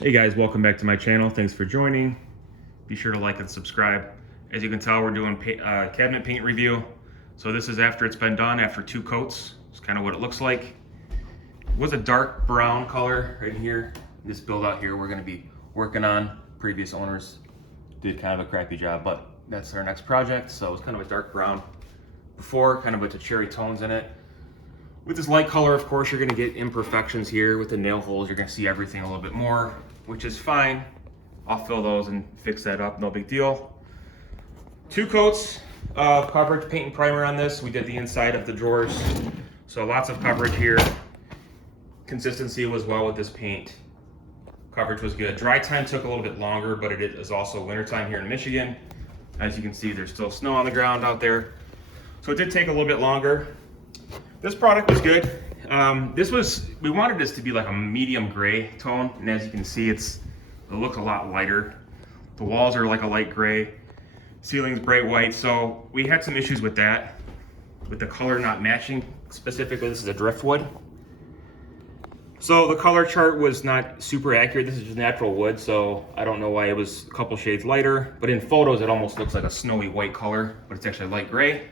Hey guys, welcome back to my channel. Thanks for joining. Be sure to like and subscribe. As you can tell, we're doing cabinet paint review. So this is after it's been done, after 2 coats. It's kind of what it looks like. It was a dark brown color right here. This build out here we're going to be working on. Previous owners did kind of a crappy job, but that's our next project. So it's kind of a dark brown before, kind of with the cherry tones in it. With this light color, of course, you're going to get imperfections here with the nail holes. You're going to see everything a little bit more, which is fine. I'll fill those and fix that up, no big deal. 2 coats of coverage paint and primer on this. We did the inside of the drawers, so lots of coverage here. Consistency was well with this paint. Coverage was good. Dry time took a little bit longer, but it is also wintertime here in Michigan. As you can see, there's still snow on the ground out there. So it did take a little bit longer. This product was good. We wanted this to be like a medium gray tone, and as you can see, it looks a lot lighter. The walls are like a light gray, ceiling's bright white, so we had some issues with that, with the color not matching. Specifically, this is a driftwood. So the color chart was not super accurate. This is just natural wood, so I don't know why it was a couple shades lighter, but in photos it almost looks like a snowy white color, but it's actually light gray.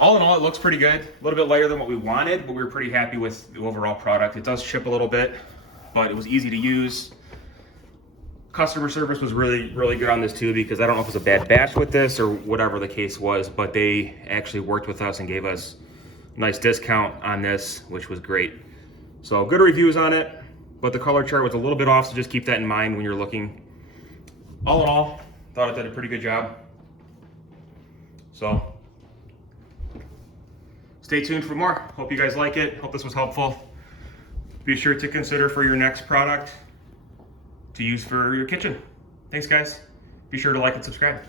All in all, it looks pretty good. A little bit lighter than what we wanted, but we were pretty happy with the overall product. It does chip a little bit, but it was easy to use. Customer service was really, really good on this too, because I don't know if it was a bad batch with this or whatever the case was, but they actually worked with us and gave us a nice discount on this, which was great. So good reviews on it, but the color chart was a little bit off, so just keep that in mind when you're looking. All in all, thought it did a pretty good job. So stay tuned for more. Hope you guys like it. Hope this was helpful. Be sure to consider for your next product to use for your kitchen. Thanks guys. Be sure to like and subscribe.